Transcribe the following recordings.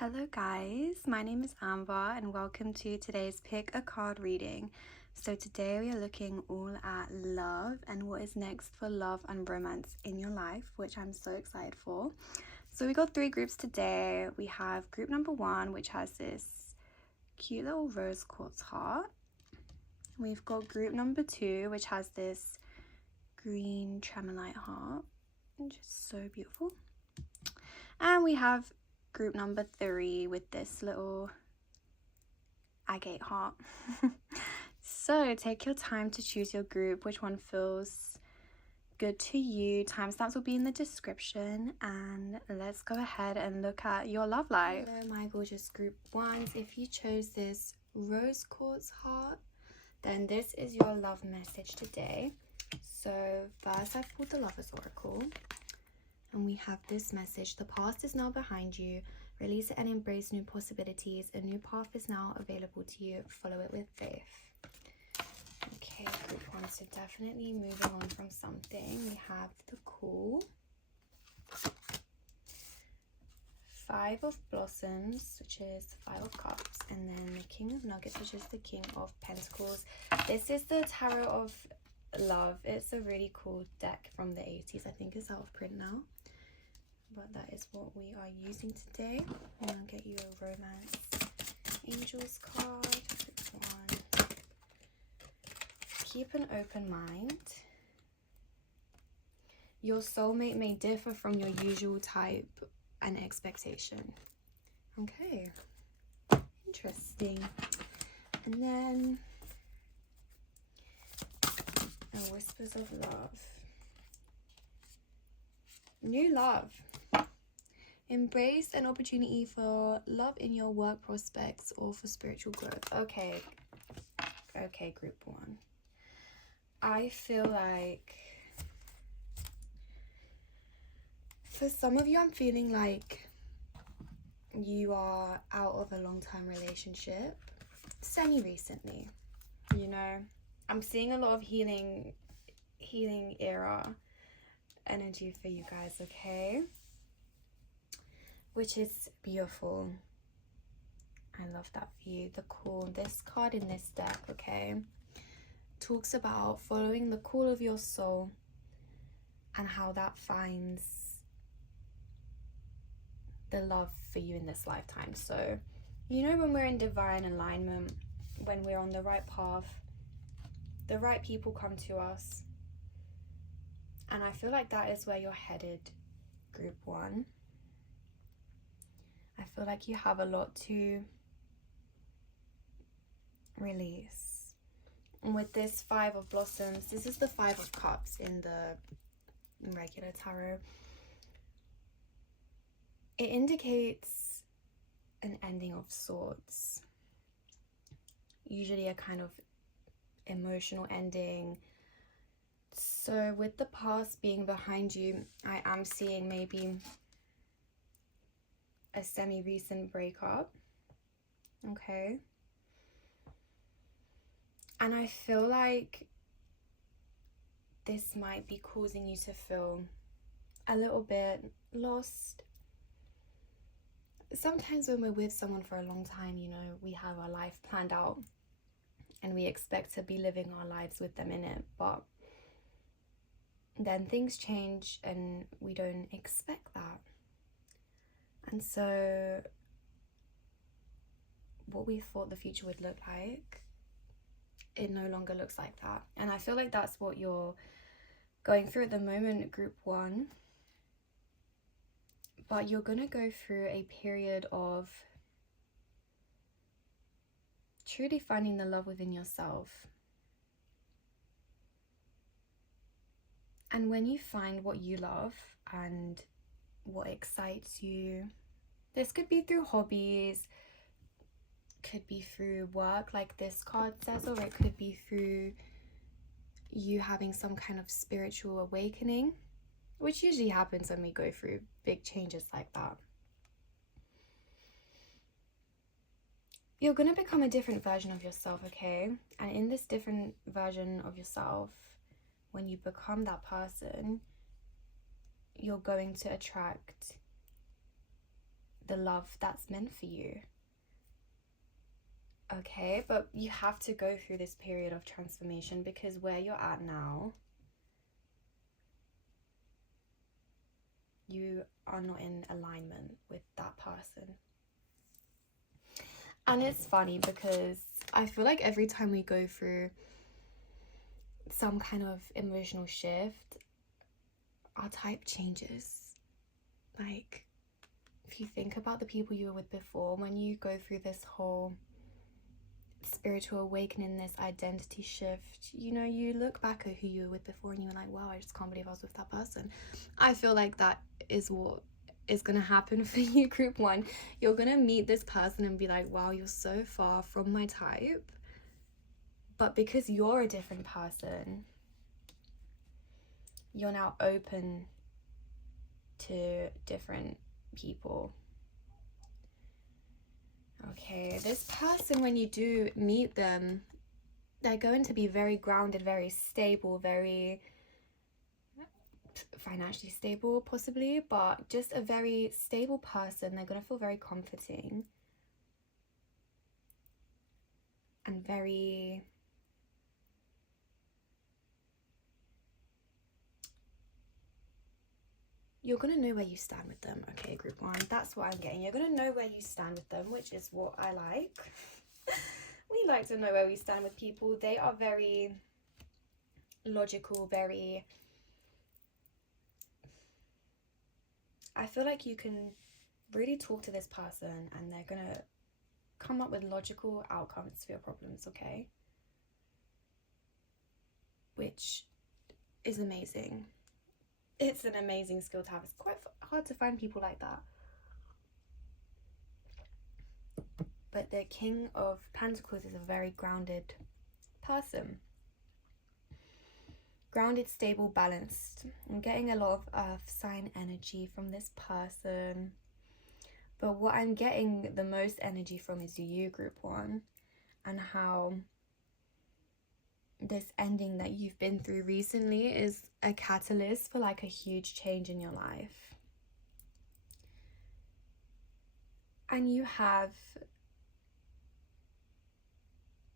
Hello guys, my name is Amber and welcome to today's Pick a Card reading. So today we are looking all at love and what is next for love and romance in your life, which I'm so excited for. So we got three groups today. We have group number 1, which has this cute little rose quartz heart. We've got group number 2, which has this green tremolite heart, which is so beautiful. And we have group number 3 with this little agate heart. So take your time to choose your group, which one feels good to you. Timestamps will be in the description, and let's go ahead and look at your love life. Hello my gorgeous group 1s. If you chose this rose quartz heart, then this is your love message today. So first I've pulled the Lover's Oracle. And we have this message: the past is now behind you. Release it and embrace new possibilities. A new path is now available to you. Follow it with faith. Okay, group 1, so definitely moving on from something. We have the Cool, 5 of Blossoms, which is the 5 of Cups, and then the King of Nuggets, which is the King of Pentacles. This is the Tarot of Love. It's a really cool deck from the 80s. I think it's out of print now, but that is what we are using today. And I'll get you a romance angels card. One. Keep an open mind. Your soulmate may differ from your usual type and expectation. Okay, interesting. And then Whispers of Love. New love. Embrace an opportunity for love in your work prospects or for spiritual growth. Okay, group 1. I feel like for some of you, I'm feeling like you are out of a long-term relationship semi-recently. You know, I'm seeing a lot of healing era energy for you guys, okay? Which is beautiful. I love that for you. The Cool, this card in this deck, okay, talks about following the call of your soul and how that finds the love for you in this lifetime. So, you know, when we're in divine alignment, when we're on the right path, the right people come to us. And I feel like that is where you're headed, group 1. I feel like you have a lot to release. And with this 5 of Blossoms, this is the 5 of Cups in the regular tarot. It indicates an ending of sorts. Usually a kind of emotional ending. So with the past being behind you, I am seeing maybe a semi-recent breakup, okay? And I feel like this might be causing you to feel a little bit lost. Sometimes when we're with someone for a long time, you know, we have our life planned out and we expect to be living our lives with them in it, but then things change and we don't expect that. And so what we thought the future would look like, it no longer looks like that. And I feel like that's what you're going through at the moment, group 1. But you're going to go through a period of truly finding the love within yourself. And when you find what you love and what excites you, this could be through hobbies, could be through work like this card says, or it could be through you having some kind of spiritual awakening, which usually happens when we go through big changes like that. You're going to become a different version of yourself, okay? And in this different version of yourself, when you become that person, you're going to attract the love that's meant for you. Okay, but you have to go through this period of transformation, because where you're at now, you are not in alignment with that person. And it's funny because I feel like every time we go through some kind of emotional shift, our type changes. Like, if you think about the people you were with before, when you go through this whole spiritual awakening, this identity shift, you know, you look back at who you were with before and you're like, wow, I just can't believe I was with that person. I feel like that is what is going to happen for you, group 1. You're going to meet this person and be like, wow, you're so far from my type. But because you're a different person, you're now open to different people. Okay, this person, when you do meet them, they're going to be very grounded, very stable, very financially stable possibly, but just a very stable person. They're going to feel very comforting and very you're going to know where you stand with them. Okay, group 1, that's what I'm getting. You're going to know where you stand with them, which is what I like. We like to know where we stand with people. They are very logical, very... I feel like you can really talk to this person and they're going to come up with logical outcomes for your problems, okay? Which is amazing. It's an amazing skill to have. It's quite hard to find people like that. But the King of Pentacles is a very grounded person. Grounded, stable, balanced. I'm getting a lot of earth sign energy from this person. But what I'm getting the most energy from is you, group 1. And how this ending that you've been through recently is a catalyst for like a huge change in your life. And you have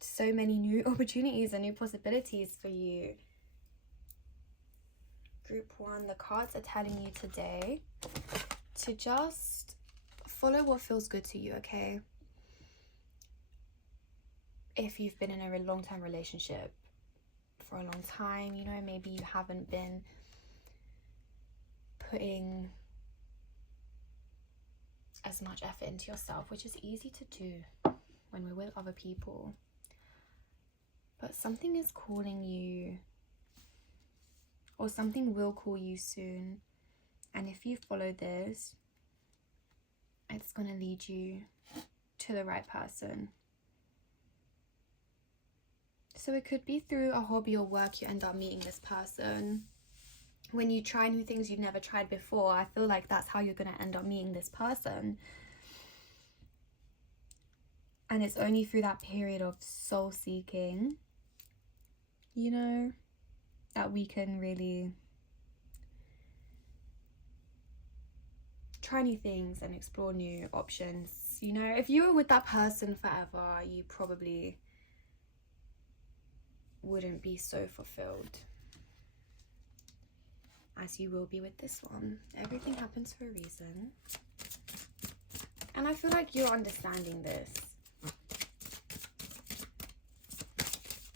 so many new opportunities and new possibilities for you. Group 1, the cards are telling you today to just follow what feels good to you, okay? If you've been in a long-term relationship for a long time, you know, maybe you haven't been putting as much effort into yourself, which is easy to do when we're with other people. But something is calling you, or something will call you soon. And if you follow this, it's going to lead you to the right person. So it could be through a hobby or work you end up meeting this person. When you try new things you've never tried before, I feel like that's how you're going to end up meeting this person. And it's only through that period of soul seeking, you know, that we can really try new things and explore new options. You know, if you were with that person forever, you probably wouldn't be so fulfilled as you will be with this one. Everything happens for a reason. And I feel like you're understanding this.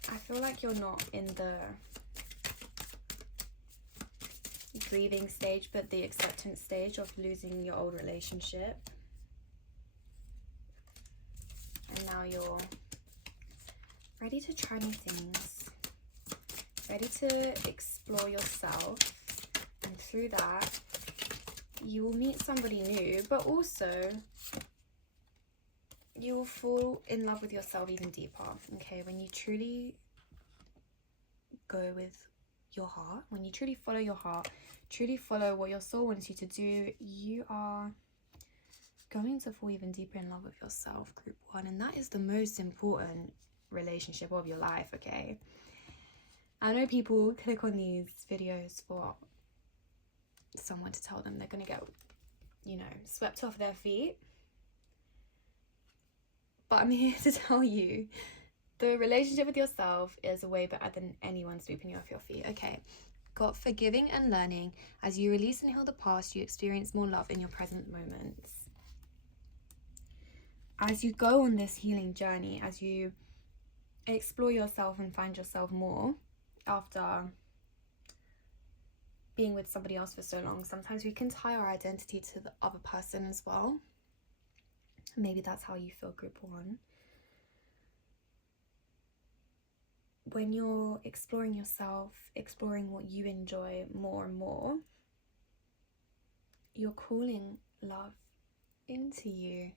I feel like you're not in the grieving stage, but the acceptance stage of losing your old relationship. And now you're ready to try new things, ready to explore yourself, and through that you will meet somebody new, but also you will fall in love with yourself even deeper, okay? When you truly go with your heart, when you truly follow your heart, truly follow what your soul wants you to do, you are going to fall even deeper in love with yourself, group 1. And that is the most important relationship of your life, okay? I know people click on these videos for someone to tell them they're gonna get, you know, swept off their feet. But I'm here to tell you, the relationship with yourself is way better than anyone sweeping you off your feet. Okay. Got forgiving and learning. As you release and heal the past, you experience more love in your present moments. As you go on this healing journey, as you explore yourself and find yourself more after being with somebody else for so long, sometimes we can tie our identity to the other person as well. Maybe that's how you feel group 1. When you're exploring yourself, exploring what you enjoy more and more, you're calling love into you,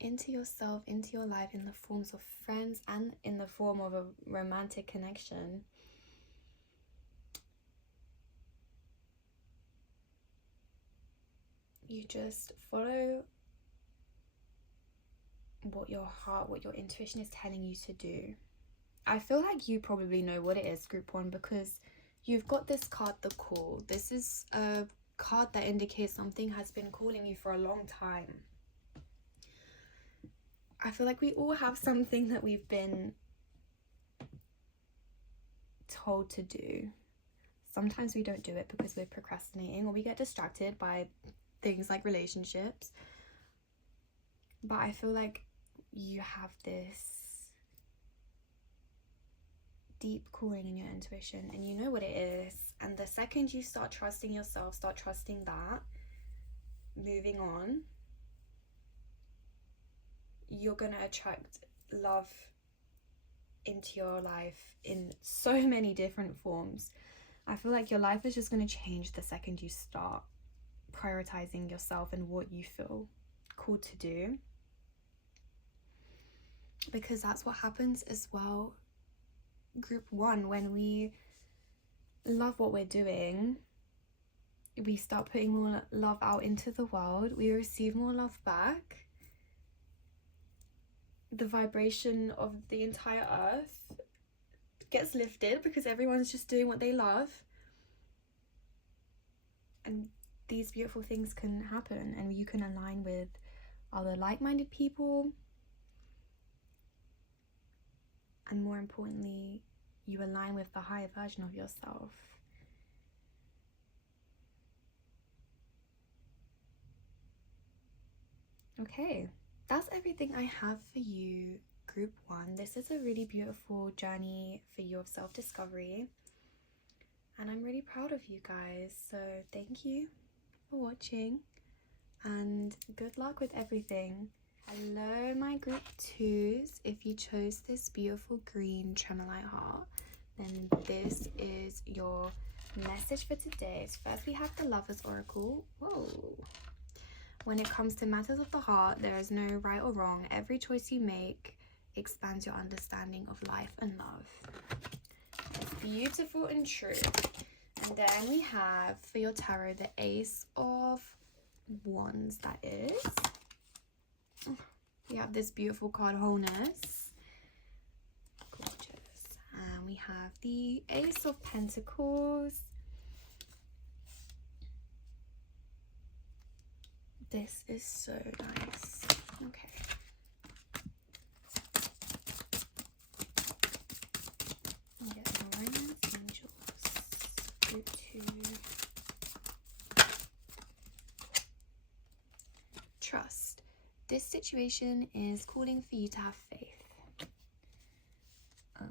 into yourself, into your life, in the forms of friends and in the form of a romantic connection. You just follow what your heart, what your intuition is telling you to do. I feel like you probably know what it is, group 1, because you've got this card, the Call. This is a card that indicates something has been calling you for a long time. I feel like we all have something that we've been told to do. Sometimes we don't do it because we're procrastinating or we get distracted by things like relationships. But I feel like you have this deep calling in your intuition and you know what it is. And the second you start trusting yourself, start trusting that, moving on, you're gonna attract love into your life in so many different forms. I feel like your life is just gonna change the second you start prioritizing yourself and what you feel called to do, because that's what happens as well, group 1. When we love what we're doing, we start putting more love out into the world, we receive more love back. The vibration of the entire earth gets lifted because everyone's just doing what they love, and these beautiful things can happen, and you can align with other like-minded people, and more importantly, you align with the higher version of yourself. Okay, that's everything I have for you, group 1. This is a really beautiful journey for you of self-discovery, and I'm really proud of you guys. So thank you for watching, and good luck with everything. Hello, my group 2s. If you chose this beautiful green tremolite heart, then this is your message for today. So first we have the Lover's Oracle. Whoa. When it comes to matters of the heart, there is no right or wrong. Every choice you make expands your understanding of life and love. It's beautiful and true. And then we have, for your tarot, the Ace of Wands, that is. We have this beautiful card, Wholeness. Gorgeous. And we have the Ace of Pentacles. This is so nice. Okay. We get the Romance Angels. Group 2. Trust. This situation is calling for you to have faith.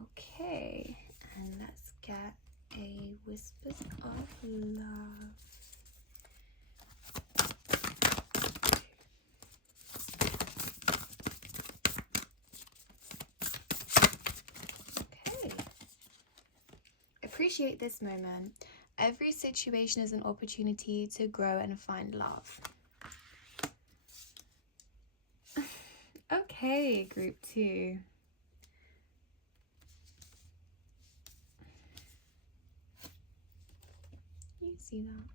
Okay. And let's get a Whispers of Love. Appreciate this moment. Every situation is an opportunity to grow and find love. Okay, group 2. You see that?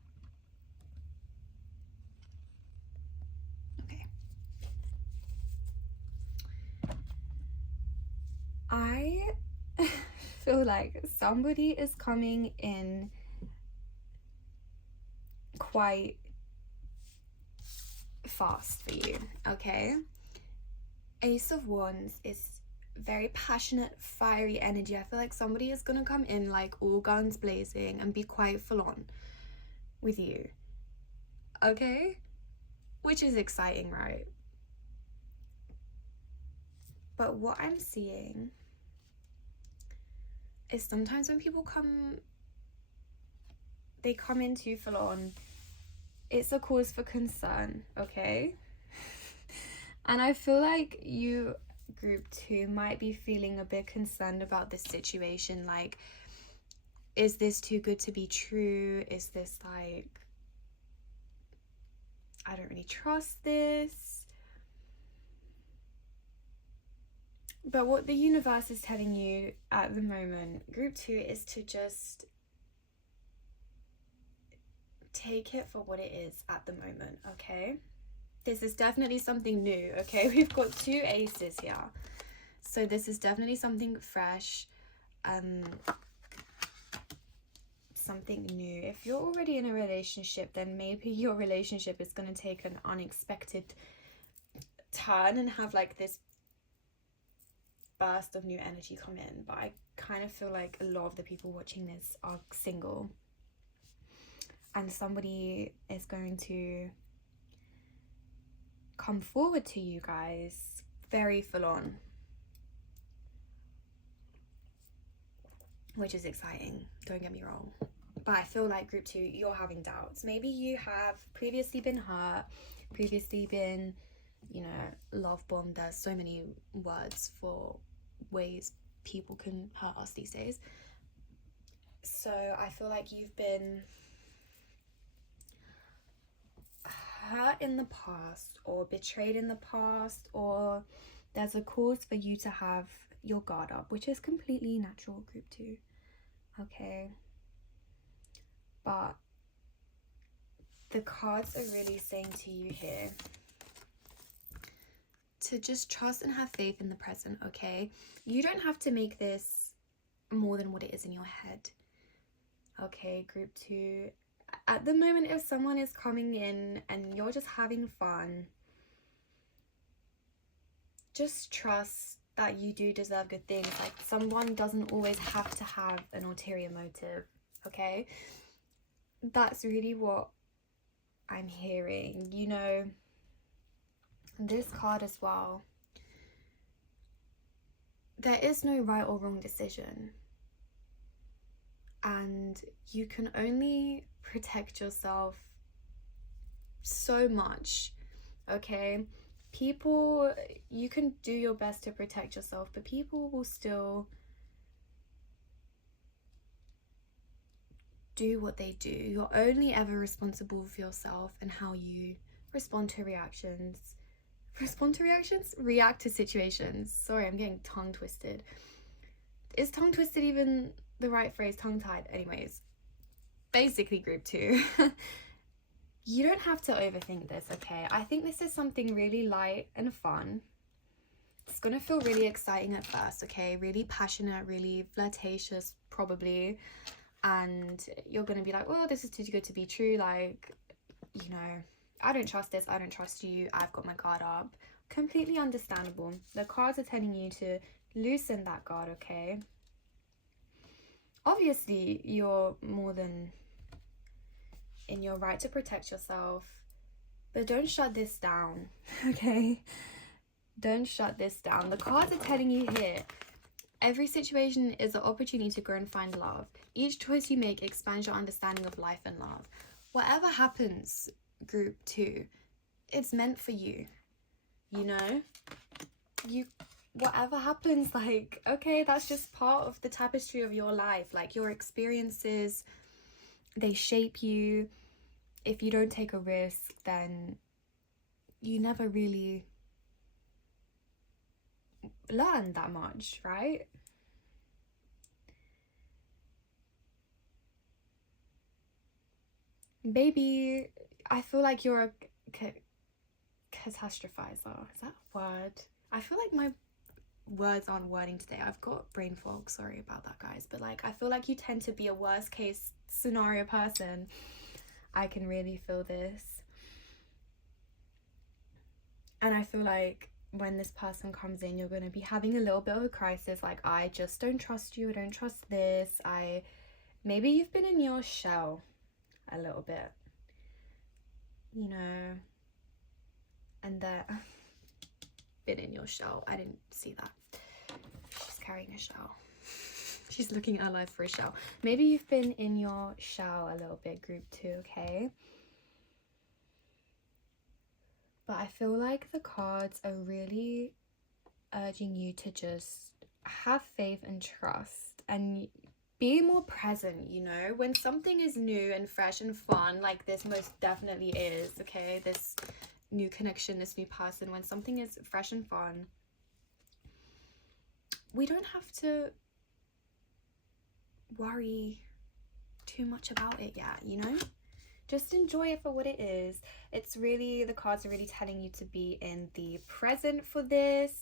Okay. I feel like somebody is coming in quite fast for you, okay? Ace of Wands is very passionate, fiery energy. I feel like somebody is gonna come in like all guns blazing and be quite full on with you, okay? Which is exciting, right? But what I'm seeing is sometimes when people come in too full on, it's a cause for concern, okay? And I feel like you, group 2, might be feeling a bit concerned about this situation. Like, is this too good to be true? Is this like, I don't really trust this? But what the universe is telling you at the moment, group 2, is to just take it for what it is at the moment, okay? This is definitely something new, okay? We've got 2 aces here. So this is definitely something fresh, something new. If you're already in a relationship, then maybe your relationship is going to take an unexpected turn and have like this burst of new energy come in. But I kind of feel like a lot of the people watching this are single, and somebody is going to come forward to you guys very full on, which is exciting, don't get me wrong. But I feel like group 2, you're having doubts. Maybe you have previously been hurt, previously been, you know, love bombed. There's so many words for ways people can hurt us these days. So I feel like you've been hurt in the past or betrayed in the past, or there's a cause for you to have your guard up, which is completely natural, group 2, okay? But the cards are really saying to you here to just trust and have faith in the present, okay? You don't have to make this more than what it is in your head, okay, group 2? At the moment, if someone is coming in and you're just having fun, just trust that you do deserve good things. Like, someone doesn't always have to have an ulterior motive, okay? That's really what I'm hearing. You know, this card as well, there is no right or wrong decision, and you can only protect yourself so much, okay? People, you can do your best to protect yourself, but people will still do what they do. You're only ever responsible for yourself and how you respond to reactions. React to situations. Sorry, I'm getting tongue twisted. Is tongue twisted even the right phrase? Tongue tied. Anyways, basically, group 2. You don't have to overthink this, okay? I think this is something really light and fun. It's gonna feel really exciting at first, okay? Really passionate, really flirtatious, probably. And you're gonna be like, oh, this is too good to be true. Like, you know, I don't trust this, I don't trust you, I've got my guard up. Completely understandable. The cards are telling you to loosen that guard, okay? Obviously, you're more than in your right to protect yourself, but don't shut this down, okay? Don't shut this down. The cards are telling you here, every situation is an opportunity to grow and find love. Each choice you make expands your understanding of life and love. Whatever happens, group 2, it's meant for you, you know? Whatever happens, like, okay, that's just part of the tapestry of your life. Like, your experiences, they shape you. If you don't take a risk, then you never really learn that much, right? Baby, I feel like you're a catastrophizer. Is that a word? I feel like my words aren't wording today. I've got brain fog. Sorry about that, guys. But like, I feel like you tend to be a worst case scenario person. I can really feel this. And I feel like when this person comes in, you're going to be having a little bit of a crisis, like, I just don't trust you, I don't trust this, maybe you've been in your shell a little bit, you know, and that been in your shell. I didn't see that. She's carrying a shell. She's looking at her life for a shell. Maybe you've been in your shell a little bit, group 2, okay? But I feel like the cards are really urging you to just have faith and trust and be more present, you know? When something is new and fresh and fun, like this most definitely is, okay? This new connection, this new person, when something is fresh and fun, we don't have to worry too much about it yet, you know? Just enjoy it for what it is. It's really, the cards are really telling you to be in the present for this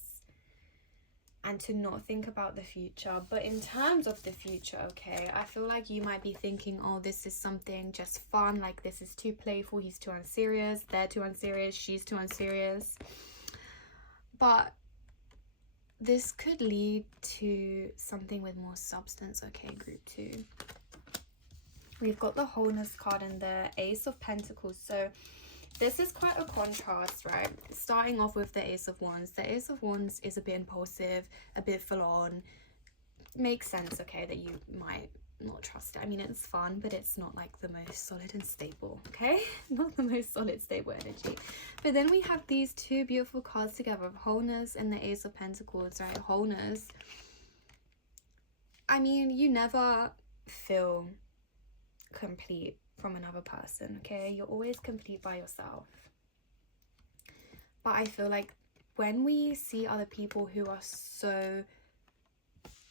and to not think about the future. But in terms of the future, okay, I feel like you might be thinking, oh, this is something just fun, like this is too playful, he's too unserious, they're too unserious, she's too unserious. But this could lead to something with more substance, okay, group 2. We've got the wholeness card and the Ace of Pentacles. So this is quite a contrast, right? Starting off with the Ace of Wands. The Ace of Wands is a bit impulsive, a bit full on. Makes sense, okay, that you might not trust it. I mean, it's fun, but it's not like the most solid and stable, okay? Not the most solid, stable energy. But then we have these two beautiful cards together of wholeness and the Ace of Pentacles, right? Wholeness. I mean, you never feel complete from another person, okay? You're always complete by yourself. But I feel like when we see other people who are so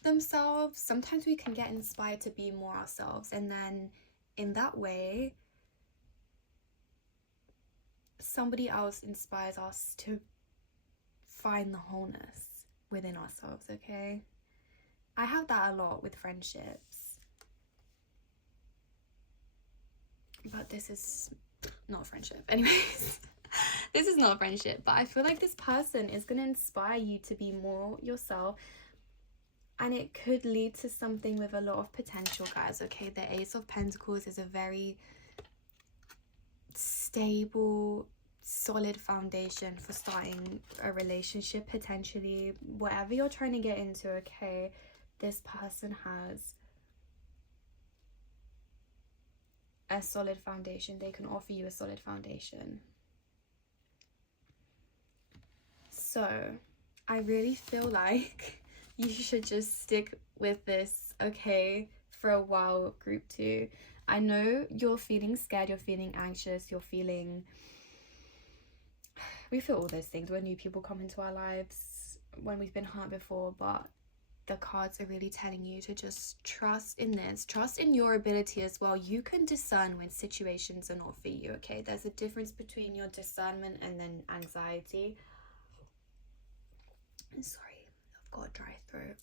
themselves, sometimes we can get inspired to be more ourselves, and then in that way somebody else inspires us to find the wholeness within ourselves, okay? I have that a lot with friendships. But this is not friendship. Anyways, this is not friendship. But I feel like this person is going to inspire you to be more yourself. And it could lead to something with a lot of potential, guys. Okay, the Ace of Pentacles is a very stable, solid foundation for starting a relationship, potentially. Whatever you're trying to get into, okay, this person has a solid foundation. They can offer you a solid foundation. So I really feel like you should just stick with this, okay, for a while, group 2. I know you're feeling scared, you're feeling anxious, we feel all those things when new people come into our lives, when we've been hurt before, but the cards are really telling you to just trust in this. Trust in your ability as well. You can discern when situations are not for you, okay? There's a difference between your discernment and then anxiety. I'm sorry, I've got a dry throat.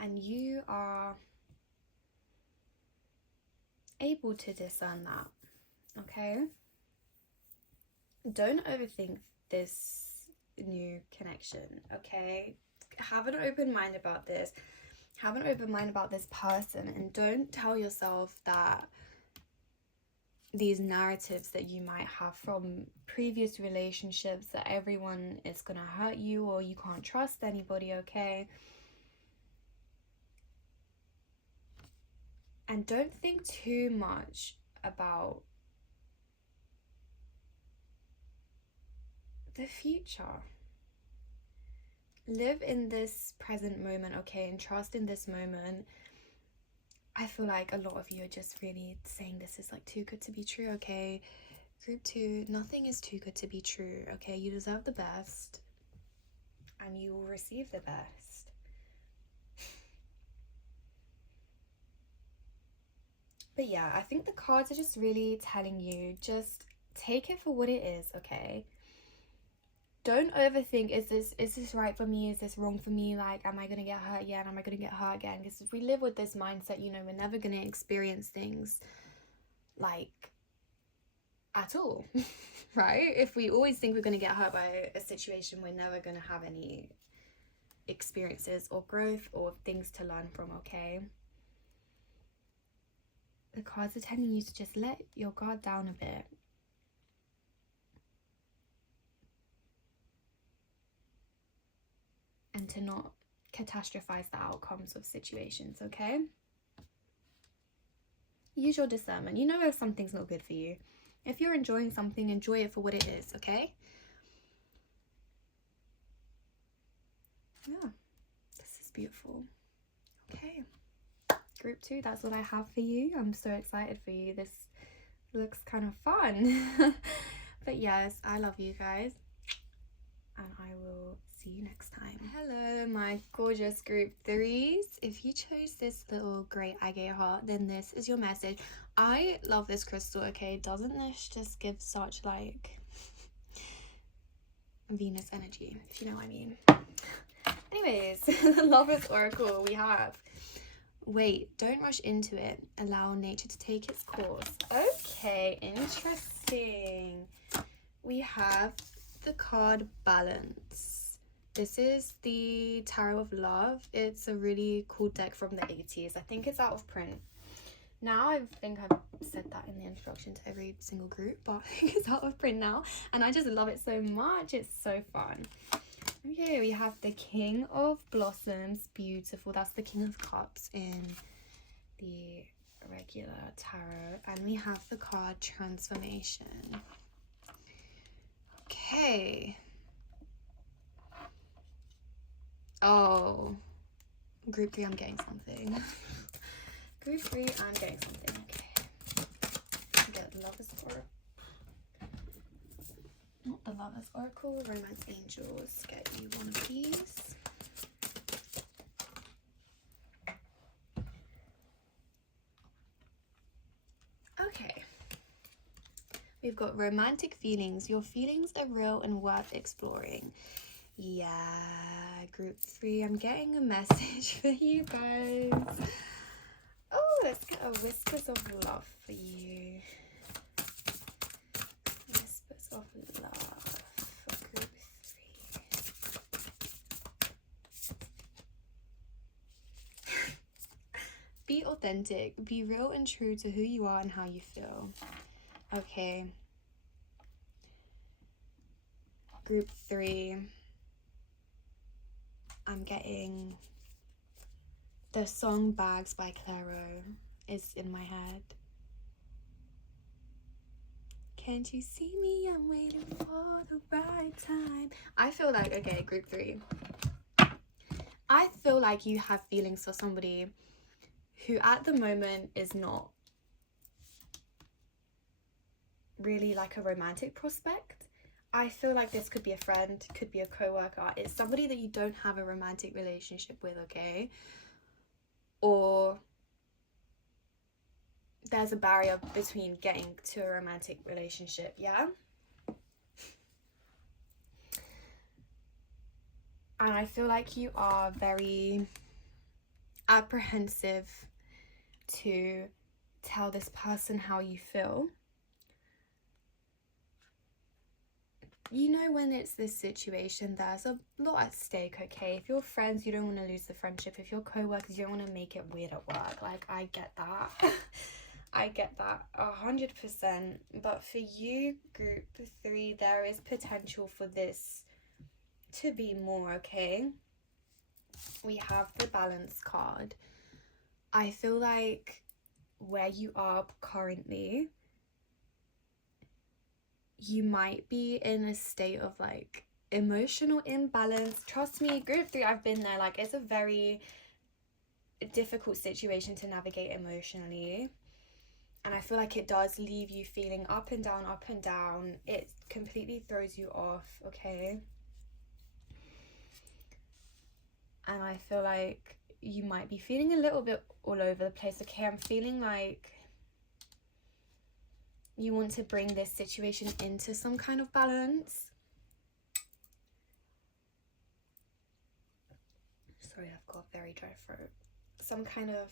And you are able to discern that, okay? Don't overthink this new connection, okay? Have an open mind about this. Have an open mind about this person, and don't tell yourself that these narratives that you might have from previous relationships, that everyone is gonna hurt you or you can't trust anybody, okay? And don't think too much about the future. Live in this present moment, okay, and trust in this moment. I feel like a lot of you are just really saying this is like too good to be true, okay? Group 2, nothing is too good to be true, okay? You deserve the best and you will receive the best. But yeah, I think the cards are just really telling you, just take it for what it is, okay? Don't overthink, is this right for me? Is this wrong for me? Like, am I going to get hurt again? Am I going to get hurt again? Because if we live with this mindset, you know, we're never going to experience things like at all. Right? If we always think we're going to get hurt by a situation, we're never going to have any experiences or growth or things to learn from, okay? The cards are telling you to just let your guard down a bit. And to not catastrophize the outcomes of situations, okay? Use your discernment. You know if something's not good for you. If you're enjoying something, enjoy it for what it is, okay? Yeah, this is beautiful. Okay, group 2, that's what I have for you. I'm so excited for you. This looks kind of fun. But yes, I love you guys. And I will see you next time. Hello, my gorgeous group 3s. If you chose this little great agate heart, then this is your message. I love this crystal, okay? Doesn't this just give such like Venus energy, if you know what I mean? Anyways, the Lovers Oracle we have. Wait, don't rush into it. Allow nature to take its course. Okay, interesting. We have the card Balance. This is the Tarot of Love. It's a really cool deck from the 80s. I think it's out of print. Now I think I've said that in the introduction to every single group, but I think it's out of print now. And I just love it so much. It's so fun. Okay, we have the King of Blossoms. Beautiful. That's the King of Cups in the regular tarot. And we have the card Transformation. Okay. Oh, group 3, I'm getting something. Group 3, I'm getting something. Okay. Get the Lovers Oracle. Not the Lovers Oracle, Romance Angels. Get you one of these. Okay. We've got romantic feelings. Your feelings are real and worth exploring. Yeah, group 3, I'm getting a message for you guys. Oh, let's get a Whispers of Love for you. Whispers of Love for group 3. Be authentic. Be real and true to who you are and how you feel. Okay. Group 3. I'm getting the song Bags by Clairo is in my head. Can't you see me? I'm waiting for the right time. I feel like, okay, group 3. I feel like you have feelings for somebody who at the moment is not really like a romantic prospect. I feel like this could be a friend, could be a co-worker. It's somebody that you don't have a romantic relationship with, okay? Or there's a barrier between getting to a romantic relationship, yeah? And I feel like you are very apprehensive to tell this person how you feel. You know, when it's this situation, there's a lot at stake, okay? If you're friends, you don't want to lose the friendship. If you're co-workers, you don't want to make it weird at work. Like, I get that. I get that 100%. But for you, group 3, there is potential for this to be more, okay? We have the Balance card. I feel like where you are currently, you might be in a state of like emotional imbalance. Trust me, group 3, I've been there. Like, it's a very difficult situation to navigate emotionally, and I feel like it does leave you feeling up and down. It completely throws you off, okay? And I feel like you might be feeling a little bit all over the place, okay? I'm feeling like you want to bring this situation into some kind of balance. Sorry, I've got a very dry throat. Some kind of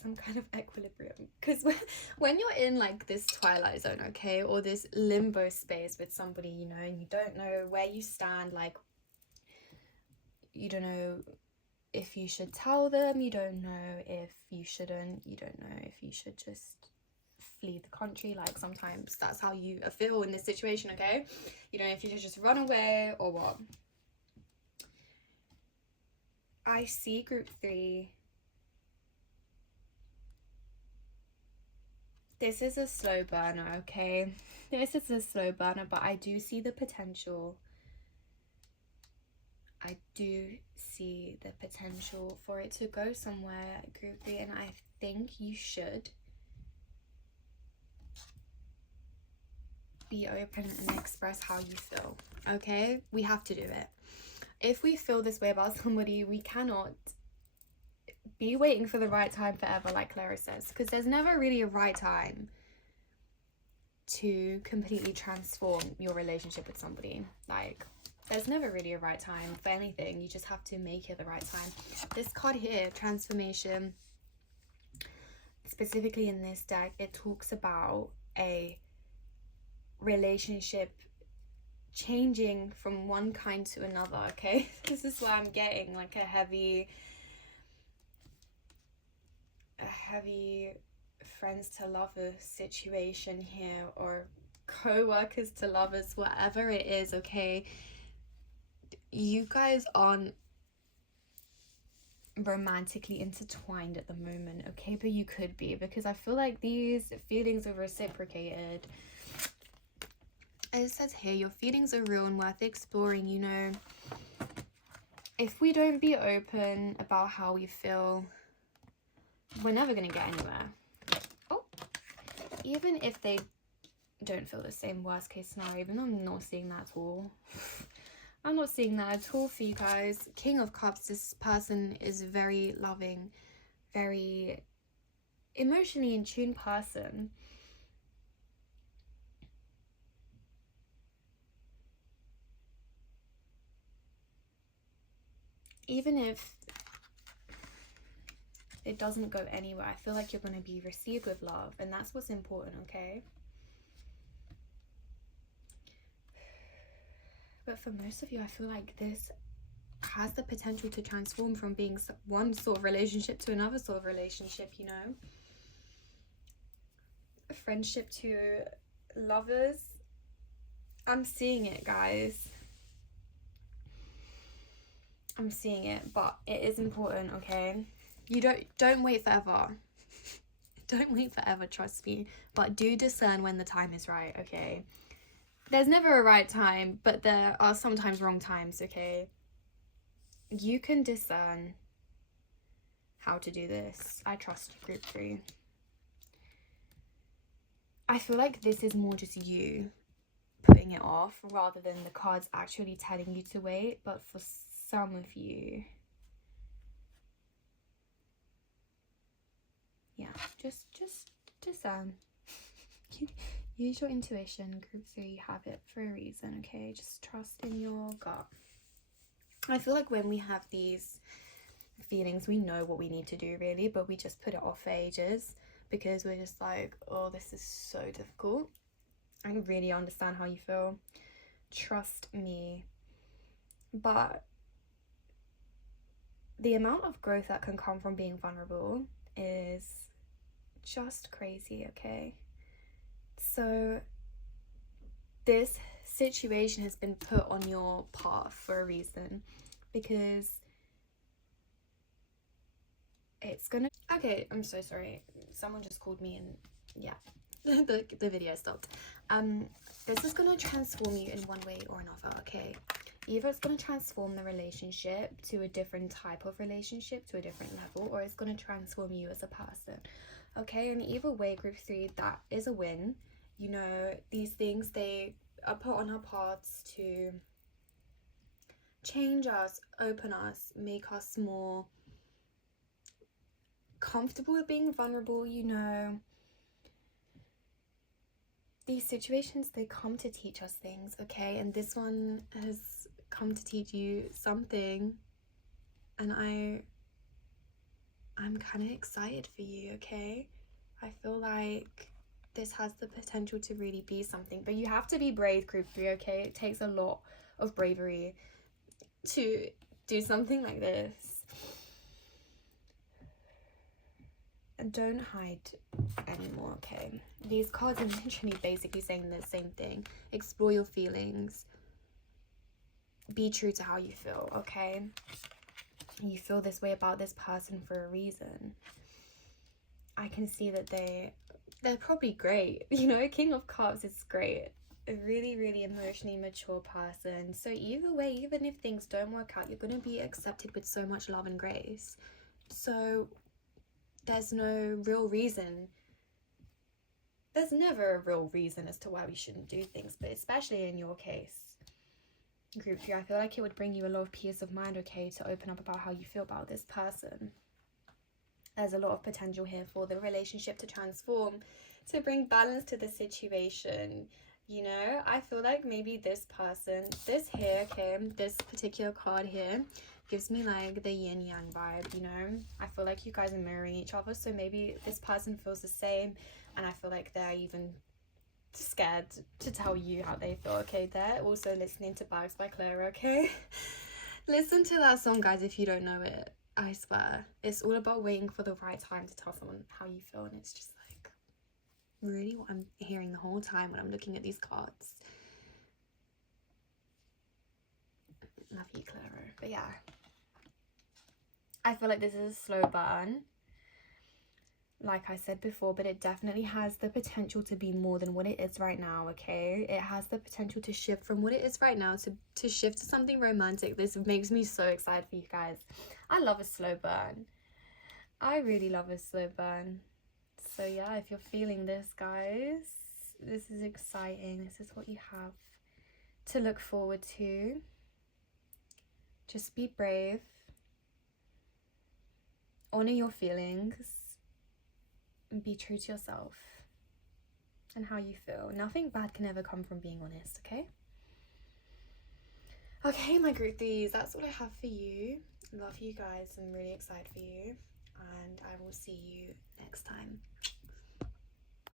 some kind of equilibrium, because when you're in like this twilight zone, okay, or this limbo space with somebody, you know, and you don't know where you stand, like you don't know if you should tell them, you don't know if you shouldn't, you don't know if you should just flee the country. Like sometimes that's how you feel in this situation, okay? You don't know if you should just run away or what. I see group 3. This is a slow burner, okay? This is a slow burner, but I do see the potential. I do see the potential for it to go somewhere, group 3, and I think you should be open and express how you feel, okay? We have to do it. If we feel this way about somebody, we cannot be waiting for the right time forever, like Clara says, because there's never really a right time to completely transform your relationship with somebody. Like, there's never really a right time for anything. You just have to make it the right time. This card here, transformation, specifically in this deck, it talks about a relationship changing from one kind to another, okay? This is why I'm getting like a heavy friends to lovers situation here, or co-workers to lovers, whatever it is, okay? You guys aren't romantically intertwined at the moment, okay, but you could be, because I feel like these feelings are reciprocated. As it says here, your feelings are real and worth exploring. You know, if we don't be open about how we feel, we're never going to get anywhere. Oh, even if they don't feel the same, worst case scenario, even though I'm not seeing that at all. I'm not seeing that at all for you guys. King of Cups, this person is very loving, very emotionally in tune person. Even if it doesn't go anywhere, I feel like you're going to be received with love, and that's what's important, okay? But for most of you, I feel like this has the potential to transform from being one sort of relationship to another sort of relationship, you know? A friendship to lovers. I'm seeing it, guys. I'm seeing it, but it is important, okay? You don't wait forever. Don't wait forever, trust me. But do discern when the time is right, okay? There's never a right time, but there are sometimes wrong times, okay? You can discern how to do this. I trust you, group 3. I feel like this is more just you putting it off rather than the cards actually telling you to wait. But for some of you, yeah, just discern. Use your intuition, group 3. You have it for a reason, okay? Just trust in your gut. I feel like when we have these feelings, we know what we need to do, really, but we just put it off for ages because we're just like, oh, this is so difficult. I really understand how you feel. Trust me. But the amount of growth that can come from being vulnerable is just crazy, okay? So this situation has been put on your path for a reason, because it's gonna... Okay, I'm so sorry. Someone just called me and yeah, the video stopped. This is gonna transform you in one way or another, okay? Either it's gonna transform the relationship to a different type of relationship, to a different level, or it's gonna transform you as a person, okay? And either way, group 3, that is a win. You know, these things, they are put on our paths to change us, open us, make us more comfortable with being vulnerable, you know. These situations, they come to teach us things, okay? And this one has come to teach you something, and I'm kind of excited for you, okay? I feel like this has the potential to really be something, but you have to be brave, group 3, okay? It takes a lot of bravery to do something like this. And don't hide anymore, okay? These cards are literally basically saying the same thing. Explore your feelings. Be true to how you feel, okay? You feel this way about this person for a reason. I can see that they're probably great. You know, King of Cups is great. A really, really emotionally mature person. So either way, even if things don't work out, you're going to be accepted with so much love and grace. So there's no real reason. There's never a real reason as to why we shouldn't do things, but especially in your case, group 3, I feel like it would bring you a lot of peace of mind, okay, to open up about how you feel about this person. There's a lot of potential here for the relationship to transform, to bring balance to the situation. You know, I feel like maybe this person, this here, okay, this particular card here gives me like the yin yang vibe, you know. I feel like you guys are mirroring each other, so maybe this person feels the same, and I feel like they're even scared to tell you how they feel, okay? They're also listening to Bags by Clara, okay? Listen to that song, guys, if you don't know it. I swear, it's all about waiting for the right time to tell someone how you feel, and it's just like really what I'm hearing the whole time when I'm looking at these cards. Love you, Clara. But yeah, I feel like this is a slow burn, like I said before, but it definitely has the potential to be more than what it is right now, okay? It has the potential to shift from what it is right now to shift to something romantic. This makes me so excited for you guys. I love a slow burn. I really love a slow burn. So yeah, if you're feeling this, guys, this is exciting. This is what you have to look forward to. Just be brave. Honor your feelings. And be true to yourself and how you feel. Nothing bad can ever come from being honest, okay? Okay, my groupies, that's what I have for you. Love you guys. I'm really excited for you. And I will see you next time.